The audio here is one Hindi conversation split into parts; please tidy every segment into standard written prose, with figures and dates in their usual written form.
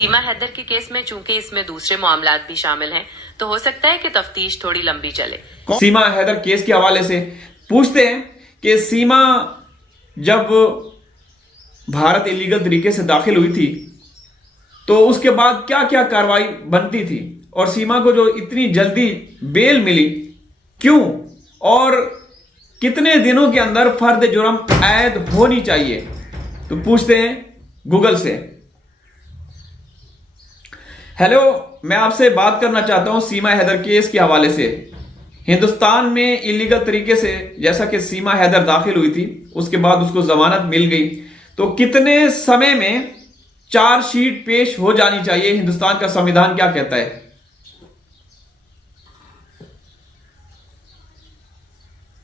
सीमा हैदर के केस में चूंकि इसमें दूसरे मामलात भी शामिल हैं, तो हो सकता है कि तफ्तीश थोड़ी लंबी चले। सीमा हैदर केस के हवाले से पूछते हैं कि सीमा जब भारत इलीगल तरीके से दाखिल हुई थी तो उसके बाद क्या क्या कार्रवाई बनती थी, और सीमा को जो इतनी जल्दी बेल मिली क्यों, और कितने दिनों के अंदर फर्द जुर्म ऐद होनी चाहिए। तो पूछते हैं गूगल से। हेलो, मैं आपसे बात करना चाहता हूं सीमा हैदर केस के हवाले से। हिंदुस्तान में इलीगल तरीके से जैसा कि सीमा हैदर दाखिल हुई थी, उसके बाद उसको जमानत मिल गई, तो कितने समय में चार्जशीट पेश हो जानी चाहिए, हिंदुस्तान का संविधान क्या कहता है?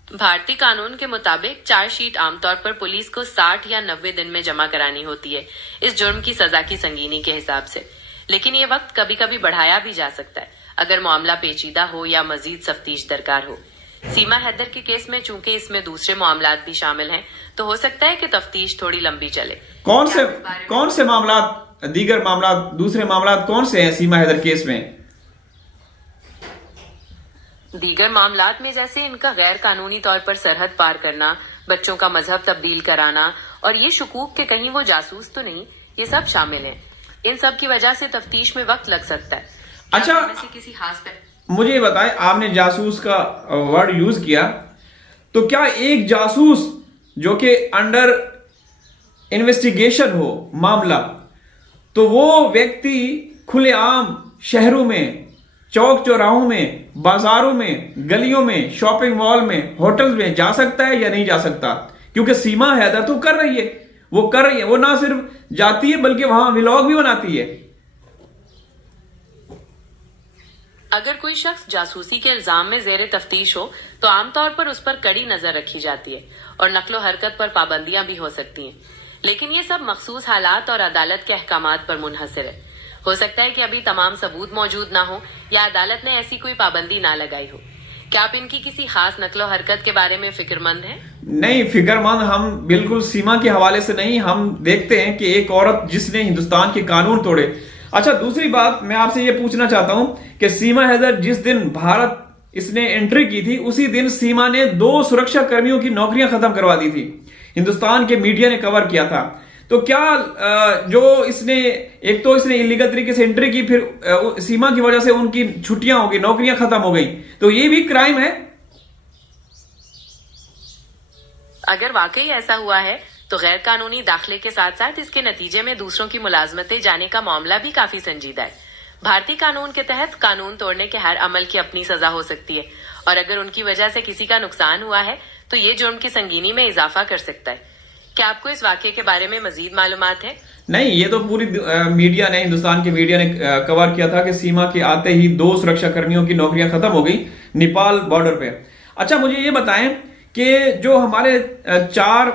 भारतीय कानून के मुताबिक चार्जशीट आमतौर पर पुलिस को 60 या 90 दिन में जमा करानी होती है, इस जुर्म की सजा की संगीनी के हिसाब से। लेकिन ये वक्त कभी कभी बढ़ाया भी जा सकता है अगर मामला पेचीदा हो या मजीद तफ्तीश दरकार हो। सीमा हैदर के केस में चूंकि इसमें दूसरे मामलात भी शामिल हैं, तो हो सकता है कि तफ्तीश थोड़ी लंबी चले। कौन से मामलात, दीगर मामलात, दूसरे मामलात कौन से हैं सीमा हैदर केस में? दीगर मामलात में जैसे इनका गैर कानूनी तौर पर सरहद पार करना, बच्चों का मजहब तब्दील कराना, और ये शकूक के कहीं वो जासूस तो नहीं, ये सब शामिल हैं। इन सब की वजह से तफ्तीश में वक्त लग सकता है। अच्छा, किसी खास मुझे ये बताएं, आपने जासूस का वर्ड यूज किया, तो क्या एक जासूस जो कि अंडर इन्वेस्टिगेशन हो मामला, तो वो व्यक्ति खुलेआम शहरों में, चौक चौराहों में, बाजारों में, गलियों में, शॉपिंग मॉल में, होटल्स में जा सकता है या नहीं जा सकता? क्योंकि सीमा हैदर तो कर रही है, वो ना सिर्फ जाती है बल्कि वहां व्लॉग भी बनाती है। अगर कोई शख्स जासूसी के इल्जाम में जेर तफ्तीश हो तो आमतौर पर उस पर कड़ी नजर रखी जाती है और नकलो हरकत पर पाबंदियां भी हो सकती हैं। लेकिन ये सब मखसूस हालात और अदालत के अहकामात पर मुनहसर है। हो सकता है कि अभी तमाम सबूत मौजूद ना हो या अदालत ने ऐसी कोई पाबंदी ना लगाई हो। क्या आप इनकी किसी खास नकलो हरकत के बारे में फिक्रमंद हैं? नहीं, फिक्रमंद हम बिल्कुल सीमा के हवाले से नहीं। हम देखते हैं कि एक औरत जिसने हिंदुस्तान के कानून तोड़े। अच्छा, दूसरी बात मैं आपसे ये पूछना चाहता हूं कि सीमा हैदर जिस दिन भारत इसने एंट्री की थी, उसी दिन सीमा ने 2 सुरक्षा कर्मियों की नौकरियां खत्म करवा दी थी। हिंदुस्तान के मीडिया ने कवर किया था। तो क्या जो इसने, एक तो इसने इलीगल तरीके से एंट्री की, फिर सीमा की वजह से उनकी छुट्टियां हो गई, नौकरियां खत्म हो गई, तो ये भी क्राइम है? अगर वाकई ऐसा हुआ है तो गैर कानूनी दाखिले के साथ साथ इसके नतीजे में दूसरों की मुलाजमतें जाने का मामला भी काफी संजीदा है। भारतीय कानून के तहत कानून तोड़ने के हर अमल की अपनी सजा हो सकती है, और अगर उनकी वजह से किसी का नुकसान हुआ है तो ये जुर्म की संगीनी में इजाफा कर सकता है। क्या आपको इस वाकये के बारे में मजीद मालूमात है? नहीं, ये तो पूरी मीडिया ने, हिंदुस्तान के मीडिया ने कवर किया था कि सीमा के आते ही 2 सुरक्षा कर्मियों की नौकरियां खत्म हो गई नेपाल बॉर्डर पे। अच्छा, मुझे ये बताएं कि जो हमारे 4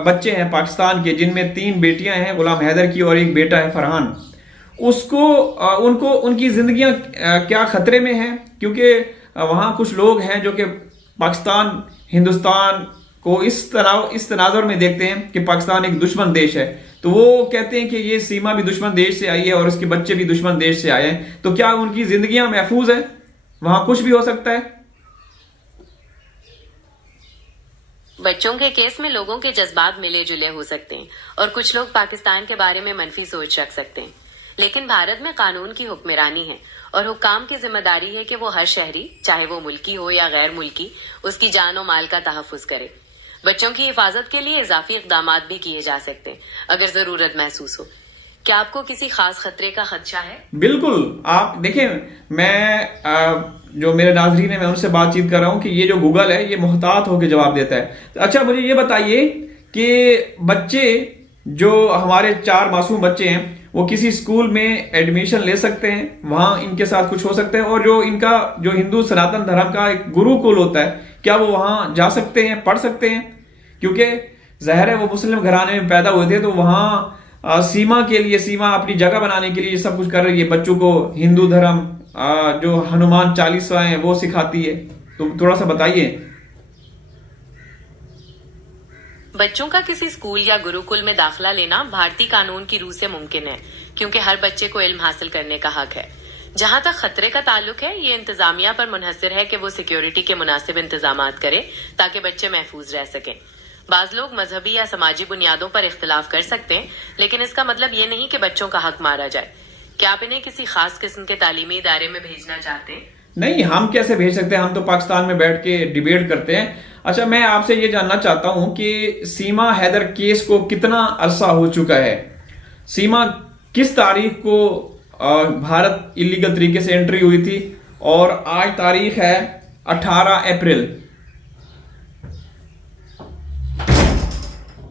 बच्चे हैं पाकिस्तान के, जिनमें 3 बेटियां हैं गुलाम हैदर की और 1 बेटा है फरहान, उनकी जिंदगियां क्या खतरे में हैं? क्योंकि वहां कुछ लोग हैं जो कि पाकिस्तान, हिंदुस्तान को इस तनाजुर में देखते हैं कि पाकिस्तान एक दुश्मन देश है। तो वो कहते हैं कि ये सीमा भी दुश्मन देश से आई है और उसके बच्चे भी दुश्मन देश से आए हैं। तो क्या उनकी जिंदगियां महफूज है? वहां कुछ भी हो सकता है। बच्चों के केस में लोगों के जज्बात मिले जुले हो सकते हैं और कुछ लोग पाकिस्तान के बारे में मनफी सोच रख सकते हैं। लेकिन भारत में कानून की हुक्मरानी है और हुक्काम की जिम्मेदारी है कि वो हर शहरी, चाहे वो मुल्की हो या गैर मुल्की, उसकी जान और माल का तहफ्फुज करे। बच्चों की हिफाजत के लिए इजाफी इकदामात भी किए जा सकते हैं अगर जरूरत महसूस हो। क्या आपको किसी खास खतरे का खदशा है? बिल्कुल। आप देखें, मैं जो मेरे नाजरीन है मैं उनसे बातचीत कर रहा हूं कि ये जो गूगल है ये मोहतात होकर जवाब देता है। अच्छा, मुझे ये बताइए कि बच्चे, जो हमारे 4 मासूम बच्चे हैं, वो किसी स्कूल में एडमिशन ले सकते हैं, वहां इनके साथ कुछ हो सकता है, और जो इनका जो हिंदू सनातन धर्म का एक गुरुकुल होता है, क्या वो वहां जा सकते हैं, पढ़ सकते हैं? क्योंकि ज़ाहिर है वो मुस्लिम घराने में पैदा हुए थे, तो वहां सीमा के लिए, सीमा अपनी जगह बनाने के लिए ये सब कुछ कर रही है। बच्चों को हिंदू धर्म, जो हनुमान चालीसा है वो सिखाती है। तो थोड़ा सा बताइए। बच्चों का किसी स्कूल या गुरुकुल में दाखिला लेना भारतीय कानून की रूह से मुमकिन है, क्योंकि हर बच्चे को इल्म हासिल करने का हक है। जहां तक खतरे का ताल्लुक है, ये इंतजामिया पर मुनहसर है कि वो सिक्योरिटी के मुनासिब इंतजाम करे ताकि बच्चे महफूज रह सकें। बाज लोग मजहबी या समाजी बुनियादों पर इख्तिलाफ कर सकते हैं, लेकिन इसका मतलब ये नहीं कि बच्चों का हक मारा जाए। क्या आप इन्हें किसी खास किस्म के तालीमी इदारे में भेजना चाहते हैं? नहीं, हम कैसे भेज सकते हैं? हम तो पाकिस्तान में बैठ के डिबेट करते हैं। अच्छा, मैं आपसे ये जानना चाहता हूं कि सीमा हैदर केस को कितना अरसा हो चुका है? सीमा किस तारीख को भारत इलीगल तरीके से एंट्री हुई थी? और आज तारीख है 18 अप्रैल।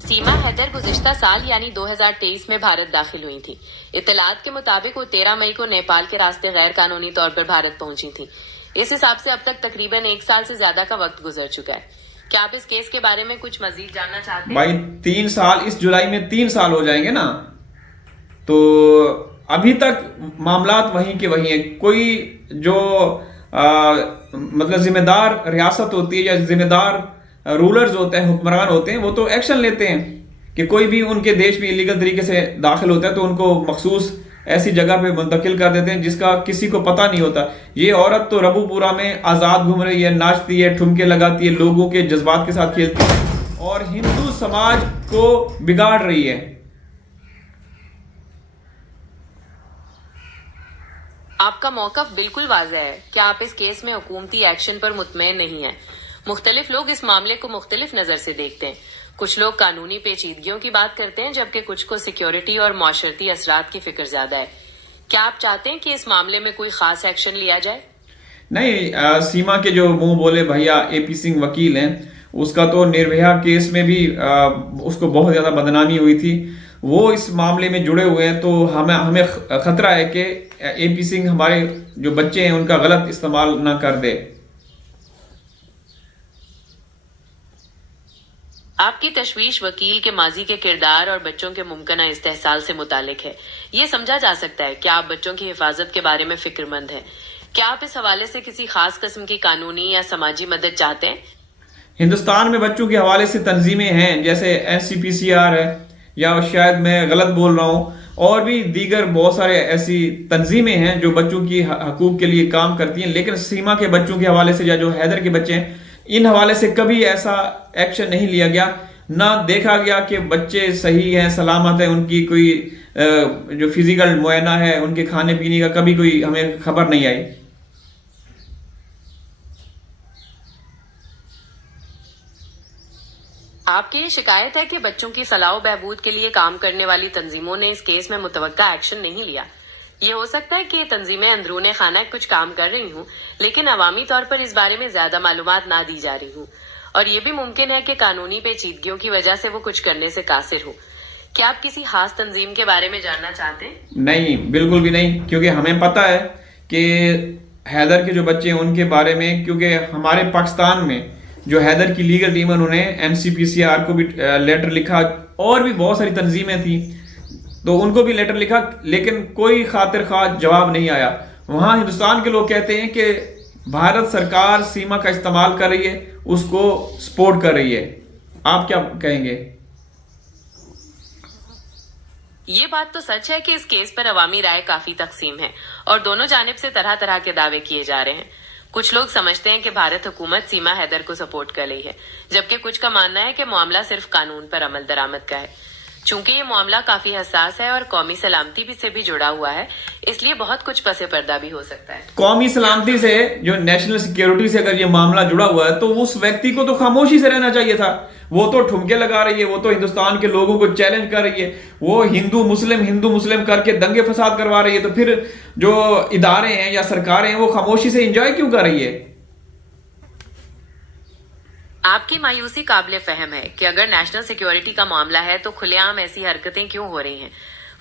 सीमा हैदर गुज़िश्ता साल यानी 2023 में भारत दाखिल हुई थी। इत्तलात के मुताबिक वो 13 मई को नेपाल के रास्ते गैर कानूनी तौर पर भारत पहुंची थी। इस हिसाब से अब तक तकरीबन 1 साल से ज्यादा का वक्त गुजर चुका है। क्या आप इस केस के बारे में कुछ मजीद जानना चाहते हैं? भाई 3 साल, इस जुलाई में 3 साल हो जाएंगे ना, तो अभी तक मामलात वहीं के वहीं है। कोई जो मतलब जिम्मेदार रियासत होती है या जिम्मेदार रूलर्स होते हैं, हुक्मरान होते हैं, वो तो एक्शन लेते हैं कि कोई भी उनके देश में इलीगल तरीके से दाखिल होता है तो उनको मखसूस ऐसी जगह पे मुंतकिल कर देते हैं जिसका किसी को पता नहीं होता। ये औरत तो रबूपुरा में आजाद घूम रही है, नाचती है, ठुमके लगाती है, लोगों के जज्बात के साथ खेलती है और हिंदू समाज को बिगाड़ रही है। आपका मौकफ बिल्कुल वाज़ेह है कि आप इस केस में हुकूमती एक्शन पर मुतमईन नहीं है। मुख्तलिफ लोग इस मामले को मुख्तलिफ नजर से देखते हैं। कुछ लोग कानूनी पेचीदगियों की बात करते हैं, जबकि कुछ को सिक्योरिटी और मौशरती असरात की फिक्र ज्यादा है। क्या आप चाहते हैं कि इस मामले में कोई खास एक्शन लिया जाए? नहीं, सीमा के जो मुंह बोले भैया एपी सिंह वकील हैं, उसका तो निर्भया केस में भी उसको बहुत ज्यादा बदनामी हुई थी। वो इस मामले में जुड़े हुए हैं, तो हमें खतरा है कि एपी सिंह हमारे जो बच्चे हैं उनका गलत इस्तेमाल ना कर दे। आपकी तशवीश वकील के माजी के किरदार और बच्चों के मुमकिन इस्तेहसाल से मुतालिक है। ये समझा जा सकता है कि आप बच्चों की हिफाजत के बारे में फिक्रमंद हैं। क्या आप इस हवाले से किसी खास किस्म की कानूनी या समाजी मदद चाहते हैं? हिंदुस्तान में बच्चों के हवाले से तंजीमें हैं, जैसे NCPCR है, या शायद मैं गलत बोल रहा हूँ, और भी दीगर बहुत सारे ऐसी तंजीमें हैं जो बच्चों की हकूक के लिए काम करती हैं। लेकिन सीमा के बच्चों के हवाले से या जो हैदर के बच्चे हैं, इन हवाले से कभी ऐसा एक्शन नहीं लिया गया, ना देखा गया कि बच्चे सही हैं, सलामत है, उनकी कोई जो फिजिकल मुआयना है, उनके खाने पीने का कभी कोई हमें खबर नहीं आई। आपकी ये शिकायत है कि बच्चों की सलाह बहबूद के लिए काम करने वाली तंजीमों ने इस केस में मुतवक्का एक्शन नहीं लिया। ये हो सकता है कि ये तंजीमें अंदरूने खाना कुछ काम कर रही हूँ, लेकिन अवामी तौर पर इस बारे में ज्यादा मालूमात ना दी जा रही हूँ, और ये भी मुमकिन है कि कानूनी पेचीदगियों की वजह से वो कुछ करने से कासिर हो। क्या आप किसी खास तंजीम के बारे में जानना चाहते हैं? नहीं, बिल्कुल भी नहीं, क्योंकि हमें पता है कि हैदर के जो बच्चे हैं उनके बारे में, क्योंकि हमारे पाकिस्तान में जो हैदर की लीगल टीम है उन्होंने NCPCR को भी लेटर लिखा, और भी बहुत सारी तंजीमें थी तो उनको भी लेटर लिखा, लेकिन कोई खातिर खा जवाब नहीं आया। वहां हिंदुस्तान के लोग कहते हैं कि भारत सरकार सीमा का इस्तेमाल कर रही है, उसको सपोर्ट कर रही है। आप क्या कहेंगे? ये बात तो सच है कि इस केस पर अवामी राय काफी तकसीम है और दोनों जानिब से तरह तरह के दावे किए जा रहे हैं। कुछ लोग समझते हैं कि भारत हुकूमत सीमा हैदर को सपोर्ट कर रही है, जबकि कुछ का मानना है कि मामला सिर्फ कानून पर अमल दरामद का है। चूंकि ये मामला काफी हसास है और कौमी सलामती भी से भी जुड़ा हुआ है, इसलिए बहुत कुछ पसे पर्दा भी हो सकता है। कौमी सलामती से, जो नेशनल सिक्योरिटी से अगर ये मामला जुड़ा हुआ है तो उस व्यक्ति को तो खामोशी से रहना चाहिए था। वो तो ठुमके लगा रही है, वो तो हिंदुस्तान के लोगों को चैलेंज कर रही है, वो हिंदू मुस्लिम करके दंगे फसाद करवा रही है, तो फिर जो इदारे हैं या सरकारें हैं वो खामोशी से एंजॉय क्यों कर रही है? आपकी मायूसी काबिल फहम है कि अगर नेशनल सिक्योरिटी का मामला है तो खुलेआम ऐसी हरकतें क्यों हो रही हैं।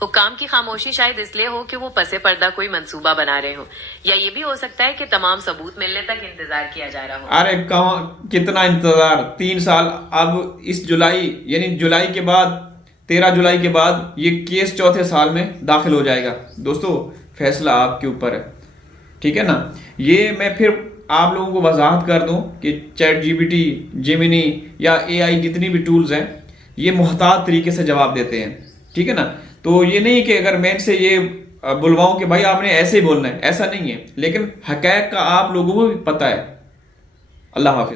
हुक्काम की खामोशी शायद इसलिए हो कि वो पसे पर्दा कोई मंसूबा बना रहे हो, या ये भी हो सकता है कि तमाम सबूत मिलने तक इंतजार किया जा रहा हो। अरे कितना इंतजार, 3 साल। अब इस जुलाई यानी जुलाई के बाद 13 जुलाई के बाद ये केस चौथे साल में दाखिल हो जाएगा। दोस्तों, फैसला आपके ऊपर है, ठीक है ना। ये मैं फिर आप लोगों को वजाहत कर दूं कि ChatGPT, जेमिनी या AI जितनी भी टूल्स हैं, ये मोहतात तरीके से जवाब देते हैं, ठीक है ना। तो ये नहीं कि अगर मैं इनसे ये बुलवाऊं कि भाई आपने ऐसे ही बोलना है, ऐसा नहीं है, लेकिन हकैक का आप लोगों को भी पता है। अल्लाह हाफिज।